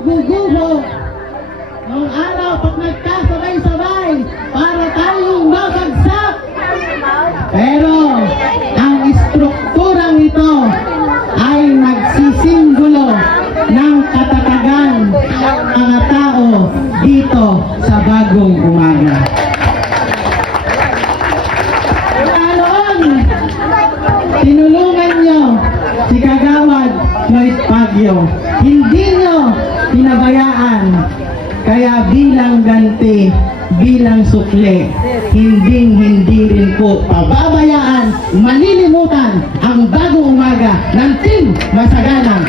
pagguguho ng araw pag nagkasabay-sabay para tayong mabagsak. Pero ang strukturang ito ay nagsisinggulo ng katatagan ng mga tao dito sa bagong umaga. Tinulungan niyo si Kagawad Lloyd Pagyo. Hindi kaya bilang ganti, bilang sukle, hindi hindi rin po pababayaan, malilimutan ang bagong umaga ng Team Masaganang.